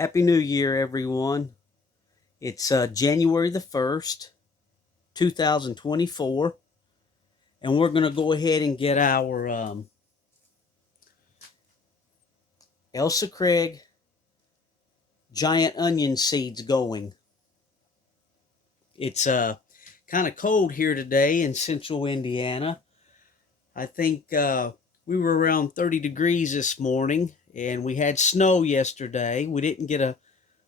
Happy New Year, everyone. It's January the 1st, 2024, and we're going to go ahead and get our Ailsa Craig giant onion seeds going. It's kind of cold here today in central Indiana. I think we were around 30 degrees this morning, and we had snow yesterday. We didn't get a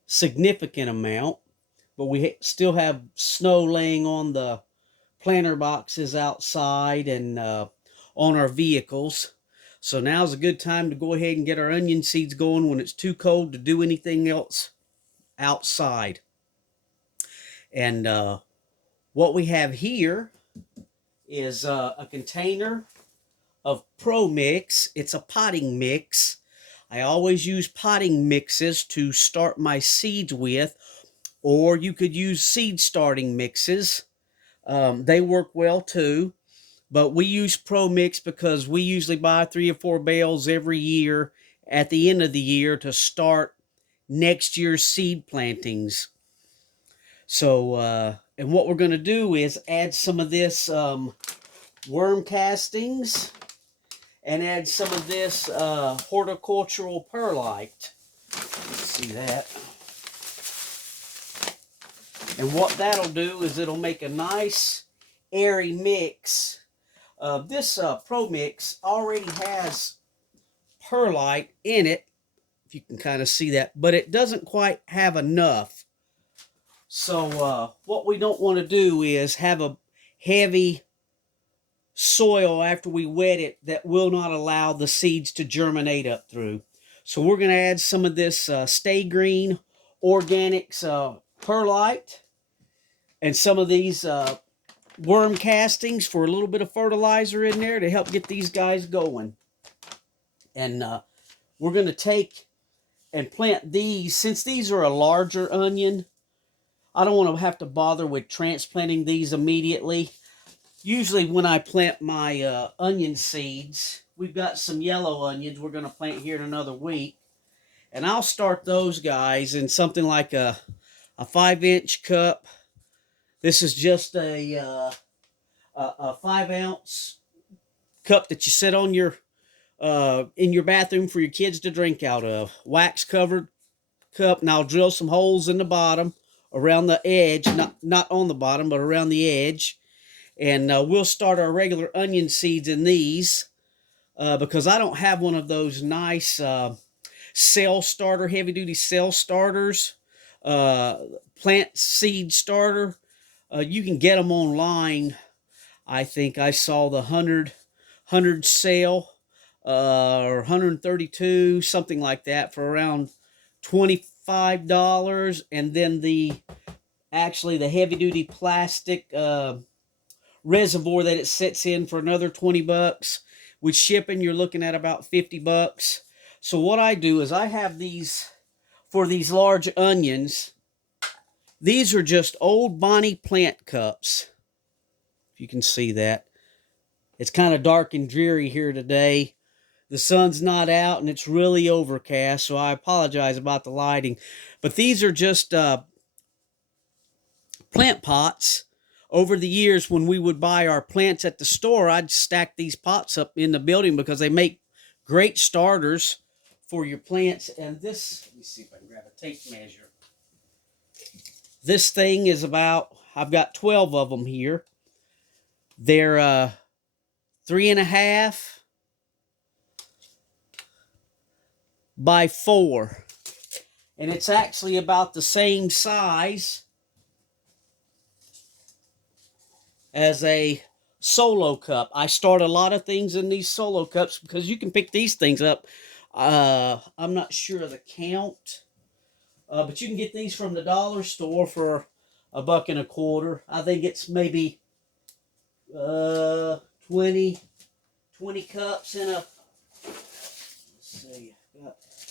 significant amount, but we still have snow laying on the planter boxes outside and on our vehicles. So now's a good time to go ahead and get our onion seeds going when it's too cold to do anything else outside. And what we have here is a container of Pro Mix. It's a potting mix. I always use potting mixes to start my seeds with, or you could use seed starting mixes. They work well too, but we use Pro Mix because we usually buy 3 or 4 bales every year at the end of the year to start next year's seed plantings. So, and what we're going to do is add some of this worm castings and add some of this horticultural perlite. Let's see that. And what that'll do is it'll make a nice airy mix. This Pro Mix already has perlite in it, if you can kind of see that, but it doesn't quite have enough. So what we don't want to do is have a heavy soil after we wet it that will not allow the seeds to germinate up through. So we're going to add some of this Stay Green Organics perlite and some of these worm castings for a little bit of fertilizer in there to help get these guys going. And we're going to take and plant these. Since these are a larger onion, I don't want to have to bother with transplanting these immediately. Usually when I plant my onion seeds, we've got some yellow onions we're going to plant here in another week. And I'll start those guys in something like a 5-inch cup. This is just a 5-ounce cup that you set on your in your bathroom for your kids to drink out of. Wax covered cup, and I'll drill some holes in the bottom around the edge, not on the bottom, but around the edge. And we'll start our regular onion seeds in these because I don't have one of those nice cell starter, heavy-duty cell starters, plant seed starter. You can get them online. I think I saw the 100 sale or 132, something like that, for around $25. And then the heavy-duty plastic reservoir that it sits in for another $20. With shipping, you're looking at about $50. So what I do is I have these, for these large onions, these are just old Bonnie plant cups. If you can see that. It's kind of dark and dreary here today. The sun's not out and it's really overcast, so I apologize about the lighting. But these are just plant pots. Over the years, when we would buy our plants at the store, I'd stack these pots up in the building because they make great starters for your plants. And this, let me see if I can grab a tape measure. This thing is about, I've got 12 of them here. They're 3.5 by 4. And it's actually about the same size as a solo cup. I start a lot of things in these solo cups because you can pick these things up. I'm not sure of the count, but you can get these from the dollar store for $1.25. I think it's maybe 20 cups in a, let's see,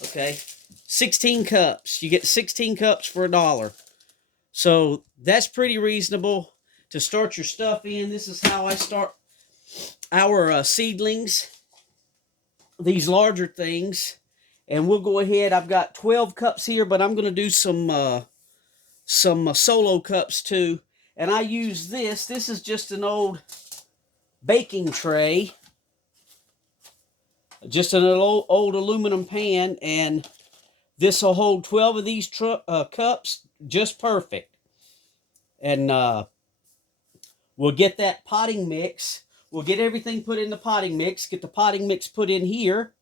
okay, 16 cups. You get 16 cups for $1. So that's pretty reasonable to start your stuff in. This is how I start our seedlings, these larger things. And we'll go ahead. I've got 12 cups here, but I'm going to do some solo cups too. And I use this. This is just an old baking tray. Just an old aluminum pan. And this will hold 12 of these cups just perfect. And we'll get that potting mix. We'll get everything put in the potting mix. Get the potting mix put in here.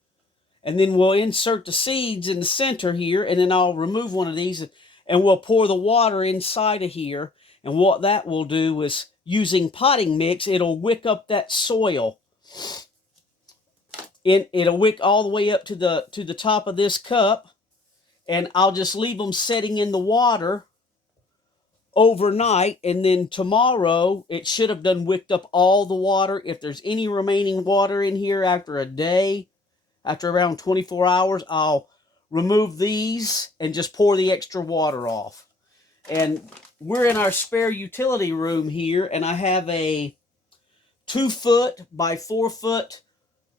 And then we'll insert the seeds in the center here. And then I'll remove one of these. And we'll pour the water inside of here. And what that will do is, using potting mix, it'll wick up that soil. It'll wick all the way up to the top of this cup. And I'll just leave them setting in the water overnight, and then tomorrow it should have done wicked up all the water. If there's any remaining water in here after a day, after around 24 hours, I'll remove these and just pour the extra water off. And we're in our spare utility room here, and I have a 2-foot by 4-foot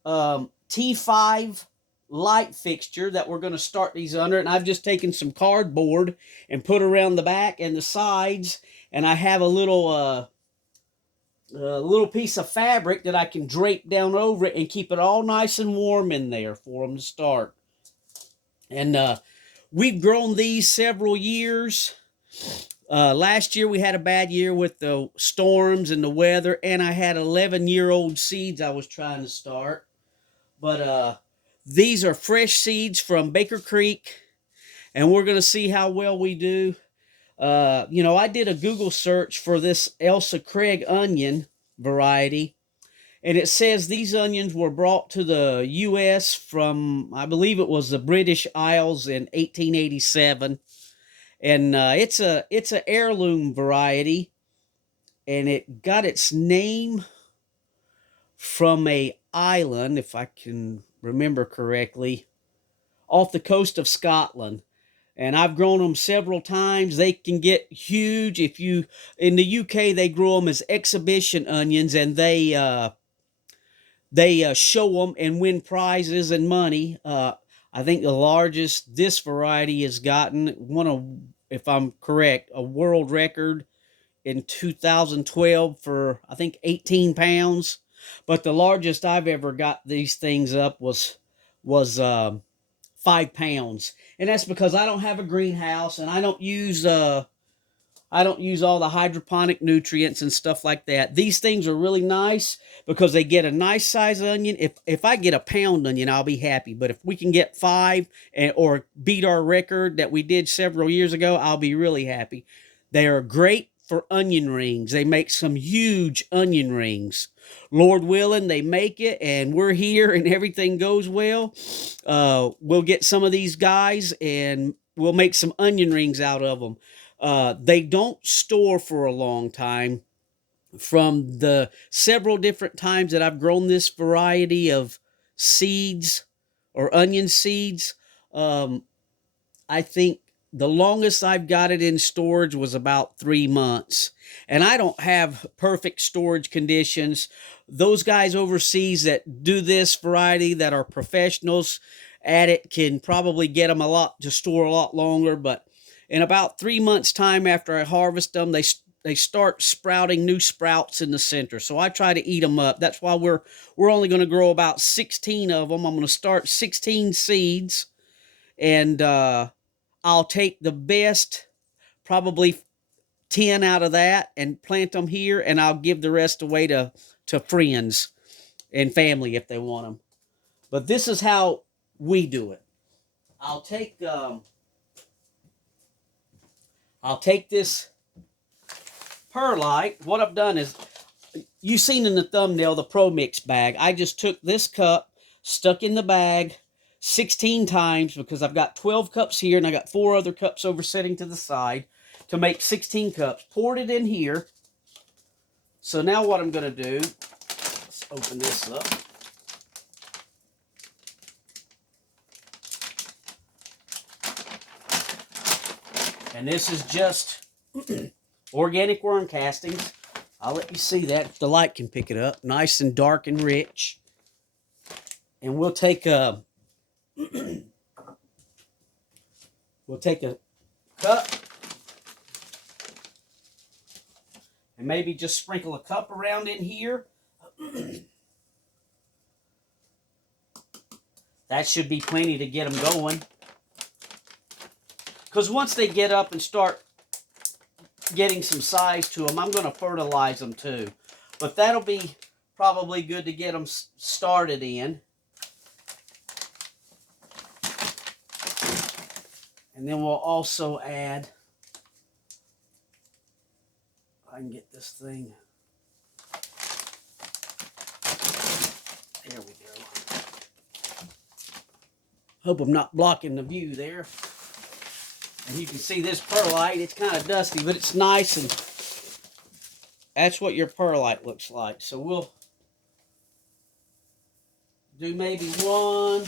T5 light fixture that we're going to start these under. And I've just taken some cardboard and put around the back and the sides, and I have a little piece of fabric that I can drape down over it and keep it all nice and warm in there for them to start. And we've grown these several years. Last year we had a bad year with the storms and the weather, and I had 11-year-old seeds I was trying to start. But these are fresh seeds from Baker Creek, and we're going to see how well we do. You know, I did a Google search for this Ailsa Craig onion variety, and it says these onions were brought to the U.S. from, I believe it was the British Isles in 1887. And it's a heirloom variety, and it got its name from a island, if I can remember correctly, off the coast of Scotland. And I've grown them several times. They can get huge. In the UK, they grow them as exhibition onions, and they show them and win prizes and money. I think the largest this variety has gotten, if I'm correct, a world record in 2012 for, I think, 18 pounds. But the largest I've ever got these things up was 5 pounds. And that's because I don't have a greenhouse, and I don't use all the hydroponic nutrients and stuff like that. These things are really nice because they get a nice size onion. If I get a pound onion, I'll be happy. But if we can get 5 or beat our record that we did several years ago, I'll be really happy. They are great for onion rings. They make some huge onion rings. Lord willing, they make it, and we're here, and everything goes well. We'll get some of these guys, and we'll make some onion rings out of them. They don't store for a long time. From the several different times that I've grown this variety of seeds or onion seeds, I think the longest I've got it in storage was about 3 months. And I don't have perfect storage conditions. Those guys overseas that do this variety, that are professionals at it, can probably get them to store a lot longer. But in about 3 months' time after I harvest them, they start sprouting new sprouts in the center. So I try to eat them up. That's why we're only going to grow about 16 of them. I'm going to start 16 seeds, and I'll take the best, probably 10 out of that, and plant them here, and I'll give the rest away to friends and family if they want them. But this is how we do it. I'll take this perlite. What I've done is, you've seen in the thumbnail the Pro Mix bag. I just took this cup, stuck in the bag 16 times, because I've got 12 cups here, and I got 4 other cups over sitting to the side to make 16 cups. Poured it in here. So now what I'm going to do, let's open this up. And this is just organic worm castings. I'll let you see that if the light can pick it up. Nice and dark and rich. And we'll take We'll take a cup and maybe just sprinkle a cup around in here. That should be plenty to get them going. Because once they get up and start getting some size to them, I'm going to fertilize them too. But that'll be probably good to get them started in. And then we'll also add, if I can get this thing. There we go. Hope I'm not blocking the view there. And you can see this perlite, it's kind of dusty, but it's nice, and that's what your perlite looks like. So we'll do maybe 1,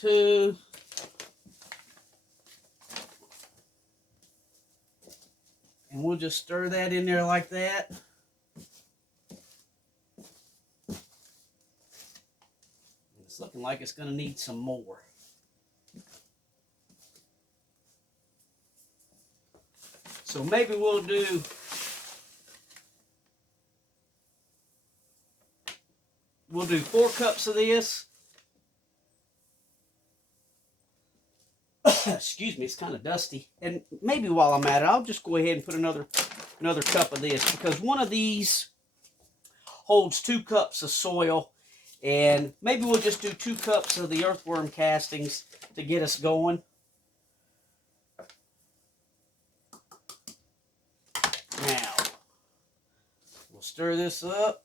2, and we'll just stir that in there like that. It's looking like it's going to need some more. So maybe we'll do We'll do 4 cups of this. Excuse me, it's kind of dusty. And maybe while I'm at it, I'll just go ahead and put another cup of this, because one of these holds 2 cups of soil, and maybe we'll just do 2 cups of the earthworm castings to get us going. Now, we'll stir this up.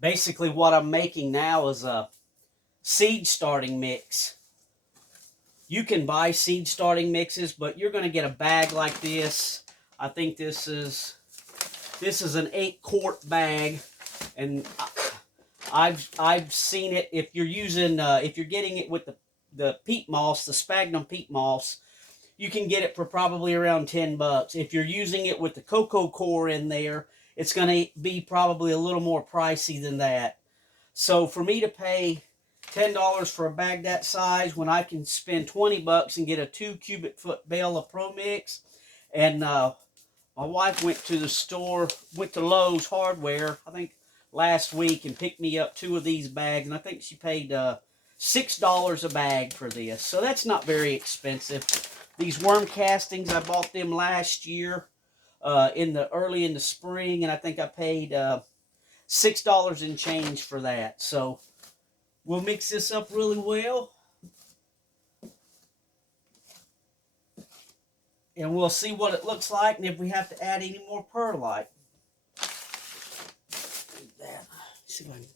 Basically, what I'm making now is a seed starting mix. You can buy seed starting mixes, but you're going to get a bag like this. I think this is an 8-quart bag, and I've seen it. If you're using if you're getting it with the peat moss, the sphagnum peat moss, you can get it for probably around $10. If you're using it with the cocoa coir in there, it's going to be probably a little more pricey than that. So for me to pay $10 for a bag that size when I can spend $20 and get a 2 cubic foot bale of Pro Mix, and my wife went to the store, went to Lowe's Hardware, I think last week, and picked me up 2 of these bags, and I think she paid $6 a bag for this. So that's not very expensive. These worm castings, I bought them last year early in the spring, and I think I paid $6 and change for that. So we'll mix this up really well, and we'll see what it looks like, and if we have to add any more perlite. That. See if I can.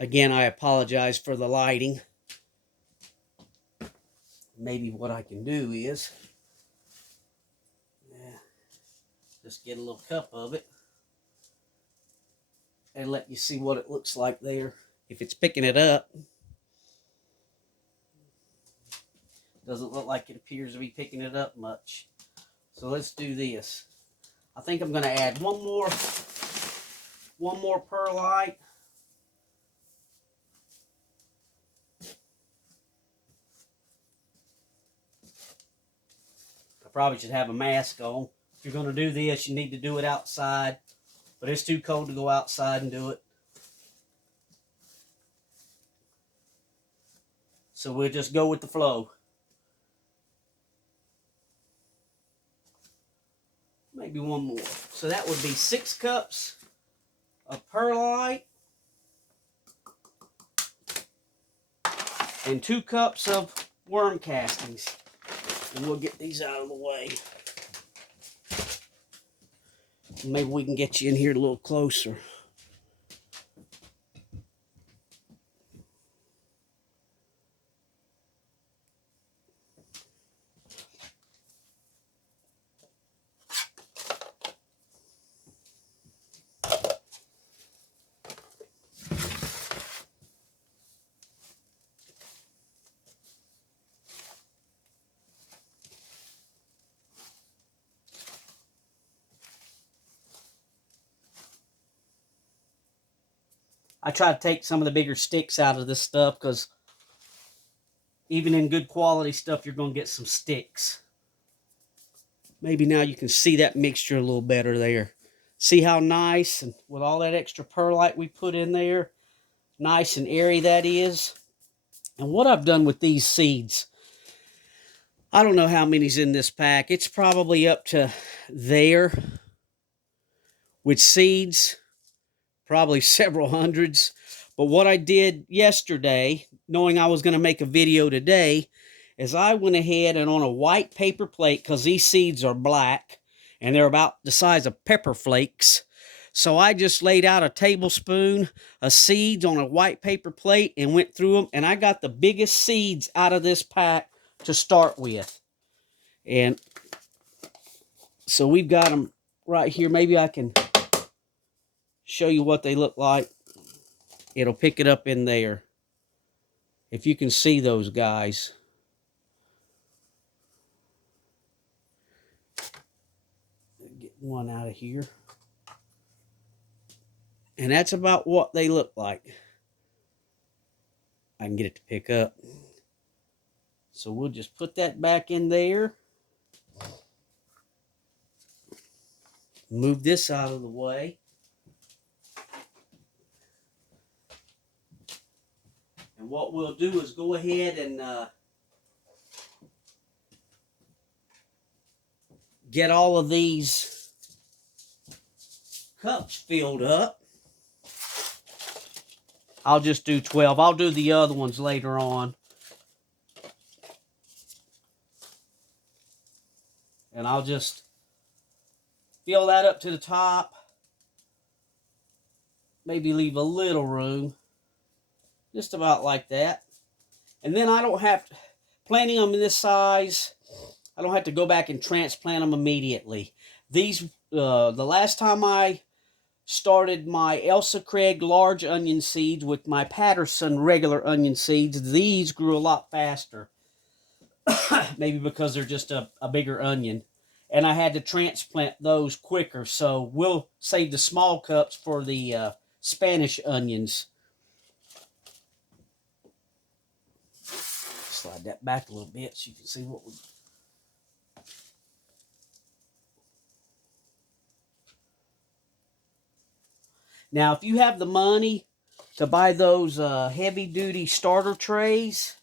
Again, I apologize for the lighting. Maybe what I can do is just get a little cup of it and let you see what it looks like there. If it's picking it up, doesn't look like it appears to be picking it up much. So let's do this. I think I'm going to add one more perlite. I probably should have a mask on. If you're going to do this, you need to do it outside. But it's too cold to go outside and do it. So we'll just go with the flow. Maybe one more. So that would be 6 cups of perlite and 2 cups of worm castings. And we'll get these out of the way. Maybe we can get you in here a little closer. I try to take some of the bigger sticks out of this stuff because even in good quality stuff, you're going to get some sticks. Maybe now you can see that mixture a little better there. See how nice, and with all that extra perlite we put in there, nice and airy that is. And what I've done with these seeds, I don't know how many's in this pack. It's probably up to there with seeds, probably several hundreds. But what I did yesterday, knowing I was going to make a video today, is I went ahead and on a white paper plate, because these seeds are black, and they're about the size of pepper flakes. So I just laid out a tablespoon of seeds on a white paper plate and went through them, and I got the biggest seeds out of this pack to start with. And so we've got them right here. Maybe I can show you what they look like. It'll pick it up in there. If you can see those guys. Get one out of here. And that's about what they look like. I can get it to pick up. So we'll just put that back in there. Move this out of the way. And what we'll do is go ahead and get all of these cups filled up. I'll just do 12. I'll do the other ones later on. And I'll just fill that up to the top. Maybe leave a little room. Just about like that. And then I don't have to, planting them in this size, I don't have to go back and transplant them immediately. These, the last time I started my Ailsa Craig large onion seeds with my Patterson regular onion seeds, these grew a lot faster. Maybe because they're just a bigger onion. And I had to transplant those quicker. So we'll save the small cups for the Spanish onions. Slide that back a little bit so you can see what we... Now, if you have the money to buy those heavy-duty starter trays,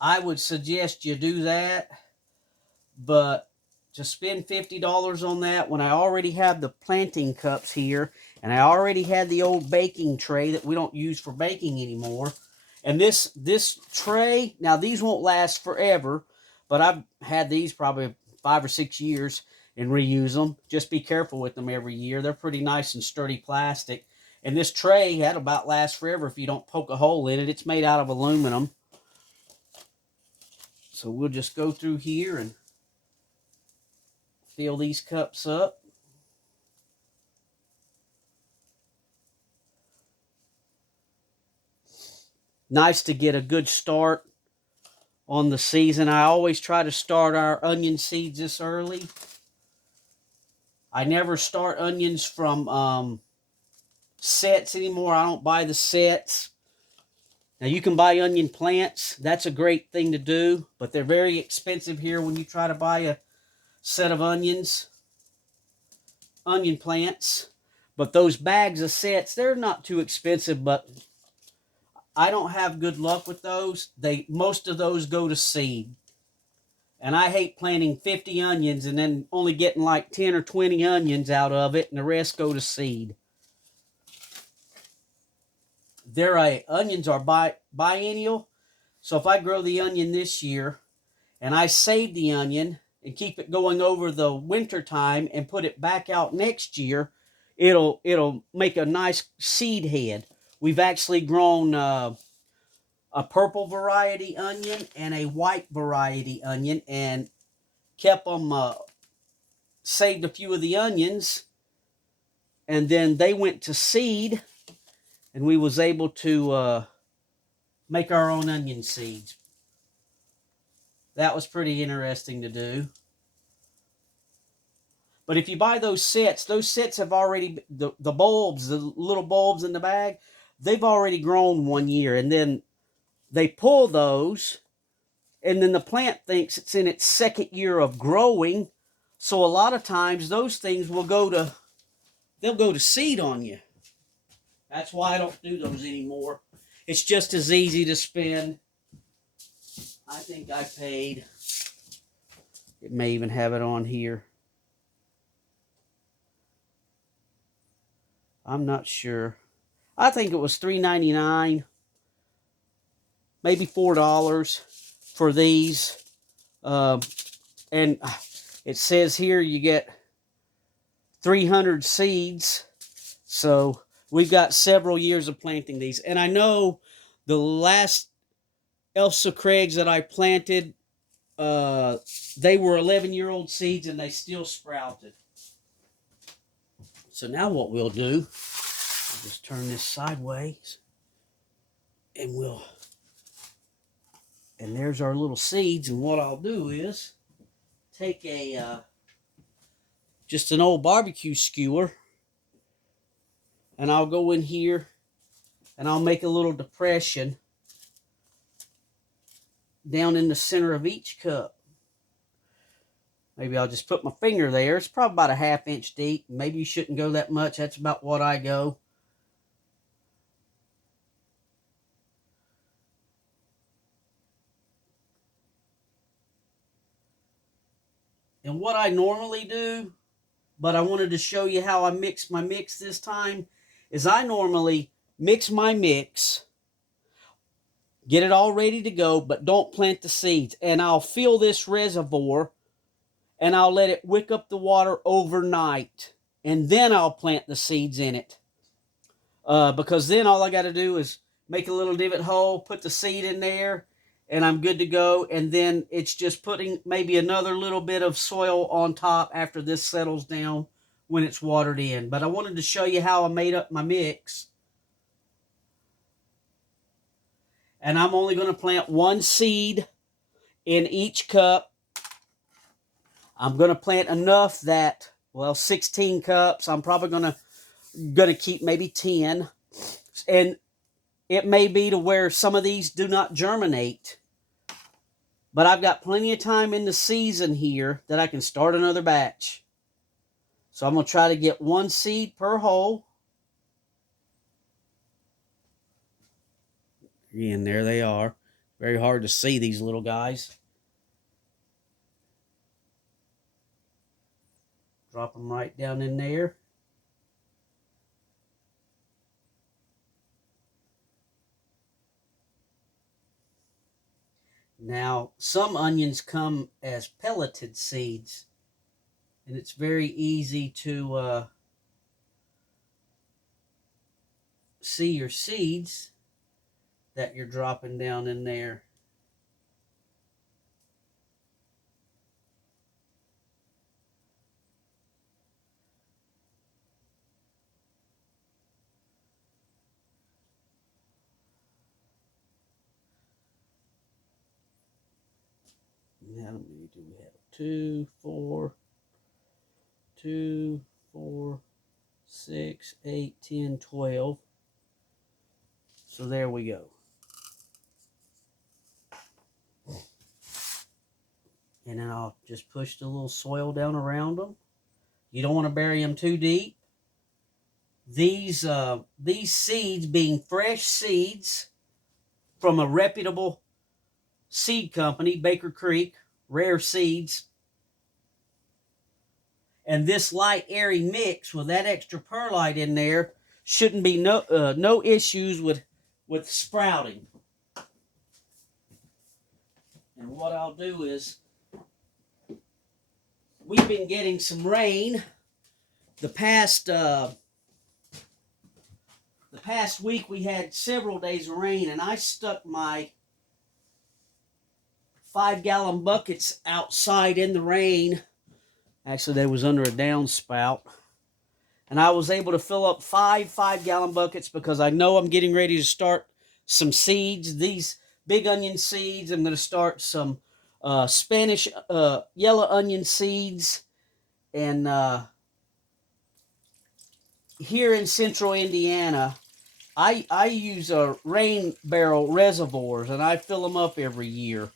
I would suggest you do that. But to spend $50 on that when I already have the planting cups here, and I already had the old baking tray that we don't use for baking anymore. And this tray, now these won't last forever, but I've had these probably 5 or 6 years and reuse them. Just be careful with them every year. They're pretty nice and sturdy plastic. And this tray, that'll about last forever if you don't poke a hole in it. It's made out of aluminum. So we'll just go through here and fill these cups up. Nice to get a good start on the season. I always try to start our onion seeds this early. I never start onions from sets anymore. I don't buy the sets. Now you can buy onion plants. That's a great thing to do, but they're very expensive here when you try to buy a set of onions, onion plants. But those bags of sets, they're not too expensive, but I don't have good luck with those. Most of those go to seed. And I hate planting 50 onions and then only getting like 10 or 20 onions out of it, and the rest go to seed. Onions are biennial. So if I grow the onion this year and I save the onion and keep it going over the winter time and put it back out next year, it'll make a nice seed head. We've actually grown a purple variety onion and a white variety onion and kept them, saved a few of the onions, and then they went to seed, and we was able to make our own onion seeds. That was pretty interesting to do. But if you buy those sets have already, the bulbs, the little bulbs in the bag, they've already grown 1 year, and then they pull those, and then the plant thinks it's in its second year of growing. So a lot of times those things will they'll go to seed on you. That's why I don't do those anymore. It's just as easy to spend. I think I paid, it may even have it on here. I'm not sure. I think it was $3.99, maybe $4 for these. And it says here you get 300 seeds. So we've got several years of planting these. And I know the last Ailsa Craigs that I planted, they were 11-year-old seeds and they still sprouted. So now what we'll do, I'll just turn this sideways, and there's our little seeds. And what I'll do is take just an old barbecue skewer, and I'll go in here and I'll make a little depression down in the center of each cup. Maybe I'll just put my finger there. It's probably about a 1/2 inch deep. Maybe you shouldn't go that much. That's about what I go. And what I normally do, but I wanted to show you how I mix my mix this time, is I normally mix my mix, get it all ready to go, but don't plant the seeds. And I'll fill this reservoir, and I'll let it wick up the water overnight. And then I'll plant the seeds in it. Because then all I got to do is make a little divot hole, put the seed in there, and I'm good to go. And then it's just putting maybe another little bit of soil on top after this settles down when it's watered in. But I wanted to show you how I made up my mix. And I'm only going to plant 1 seed in each cup. I'm going to plant enough that, well, 16 cups. I'm probably going to keep maybe 10. And it may be to where some of these do not germinate. But I've got plenty of time in the season here that I can start another batch. So I'm going to try to get 1 seed per hole. Again, there they are. Very hard to see, these little guys. Drop them right down in there. Now, some onions come as pelleted seeds, and it's very easy to see your seeds that you're dropping down in there. How many do we have? 2, 4, 2, 4, 6, 8, 10, 12. So there we go. And then I'll just push the little soil down around them. You don't want to bury them too deep. These seeds, being fresh seeds from a reputable seed company, Baker Creek, Rare Seeds. And this light, airy mix with that extra perlite in there shouldn't be no issues with sprouting. And what I'll do is, we've been getting some rain the past week. We had several days of rain, and I stuck my 5-gallon buckets outside in the rain. Actually, they was under a downspout. And I was able to fill up 5-gallon buckets because I know I'm getting ready to start some seeds. These big onion seeds, I'm going to start some Spanish yellow onion seeds. And here in central Indiana, I use rain barrel reservoirs, and I fill them up every year.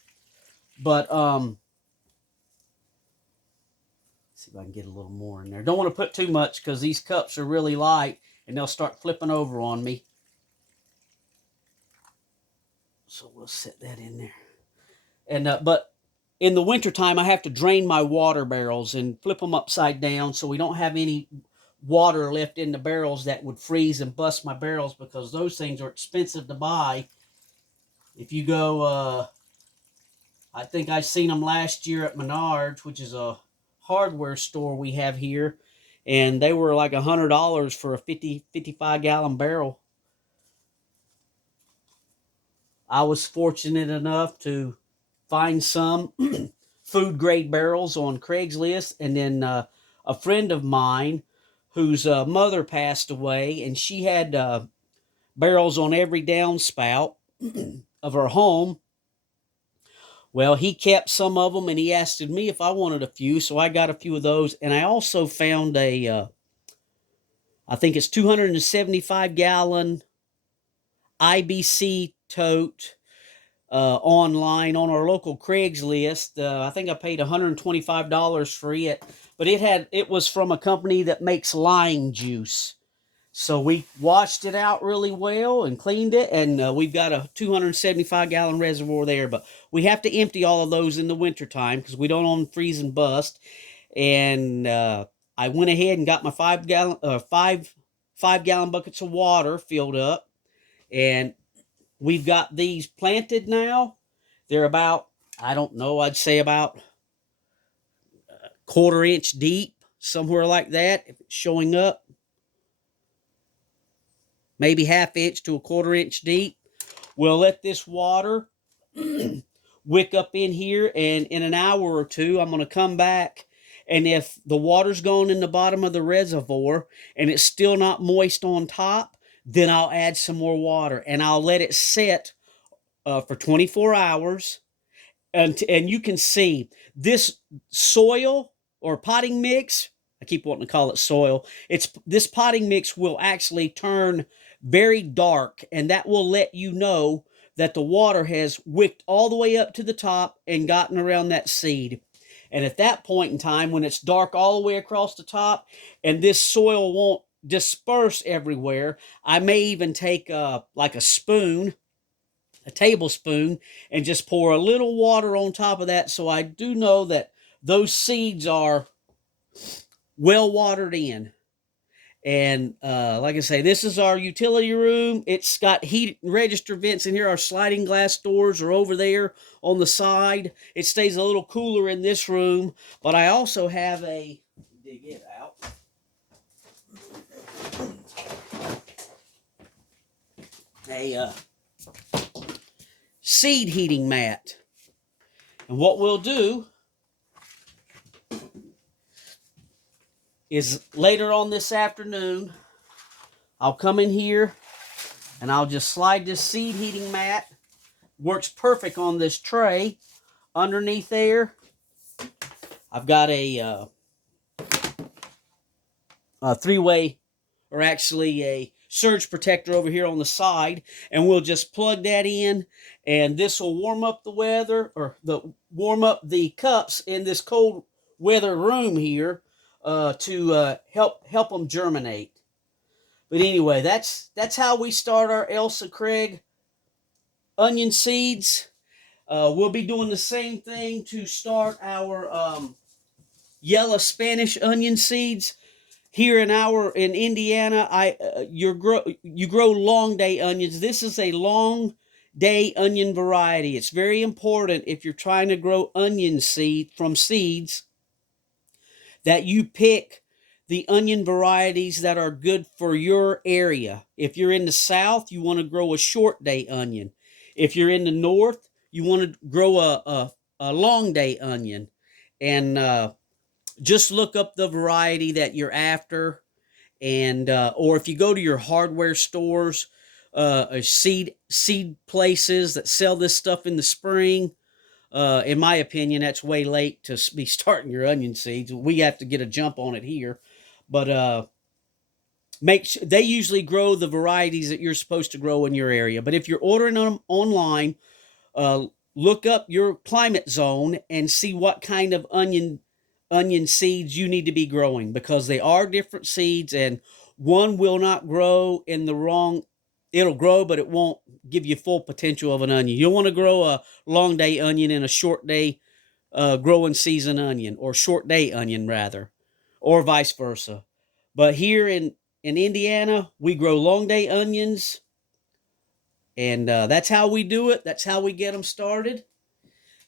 But see if I can get a little more in there. Don't want to put too much because these cups are really light and they'll start flipping over on me. So we'll set that in there. And but in the wintertime, I have to drain my water barrels and flip them upside down so we don't have any water left in the barrels that would freeze and bust my barrels, because those things are expensive to buy. If you go, I think I seen them last year at Menards, which is a hardware store we have here, and they were like $100 for a 55 gallon barrel. I was fortunate enough to find some food grade barrels on Craigslist, and then a friend of mine whose mother passed away, and she had barrels on every downspout of her home. Well, he kept some of them, and he asked me if I wanted a few, so I got a few of those. And I also found I think it's 275 gallon IBC tote online on our local Craigslist. I think I paid $125 for it, but it was from a company that makes lime juice. So we washed it out really well and cleaned it, and we've got a 275 gallon reservoir there. But we have to empty all of those in the wintertime because we don't want them freeze and bust. And I went ahead and got my 5 gallon buckets of water filled up, and we've got these planted now. They're about, I don't know, I'd say about a quarter-inch deep, somewhere like that, if it's showing up. Maybe half-inch to a quarter-inch deep. We'll let this water wick up in here, and in an hour or two, I'm going to come back, and if the water's gone in the bottom of the reservoir and it's still not moist on top, then I'll add some more water, and I'll let it set for 24 hours. And you can see this soil or potting mix. I keep wanting to call it soil. This potting mix will actually turn very dark, and that will let you know that the water has wicked all the way up to the top and gotten around that seed. And at that point in time, when it's dark all the way across the top and this soil won't disperse everywhere, I may even take like a spoon, a tablespoon, and just pour a little water on top of that, so I do know that those seeds are well watered in. And like I say, this is our utility room. It's got heat register vents in here. Our sliding glass doors are over there on the side. It stays a little cooler in this room, but I also have dig it out. A seed heating mat. And what we'll do is later on this afternoon, I'll come in here and I'll just slide this seed heating mat. Works perfect on this tray. Underneath there, I've got a three-way, or actually a surge protector over here on the side, and we'll just plug that in, and this will warm up the weather, or warm up the cups in this cold weather room here to help them germinate. But anyway, that's how we start our Ailsa Craig onion seeds. We'll be doing the same thing to start our yellow Spanish onion seeds. Here in Indiana, you grow long day onions. This is a long day onion variety. It's very important if you're trying to grow onion seed from seeds that you pick the onion varieties that are good for your area. If you're in the South, you want to grow a short day onion. If you're in the North, you want to grow a long day onion. And just look up the variety that you're after. And or if you go to your hardware stores, or seed places that sell this stuff in the spring, in my opinion, that's way late to be starting your onion seeds. We have to get a jump on it here. But they usually grow the varieties that you're supposed to grow in your area. But if you're ordering them online, uh, look up your climate zone and see what kind of onion seeds you need to be growing, because they are different seeds, and one will not grow in the wrong. It'll grow, but it won't give you full potential of an onion. You'll want to grow a long day onion and a short day growing season onion, or short day onion rather, or vice versa. But here in Indiana, we grow long day onions, and that's how we do it. That's how we get them started.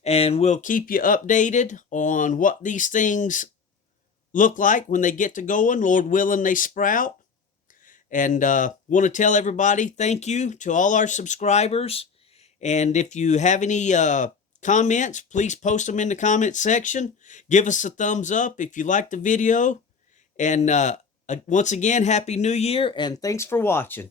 And we'll keep you updated on what these things look like when they get to going. Lord willing, they sprout. And want to tell everybody thank you to all our subscribers. And if you have any comments, please post them in the comment section. Give us a thumbs up if you like the video. And once again, Happy New Year, and thanks for watching.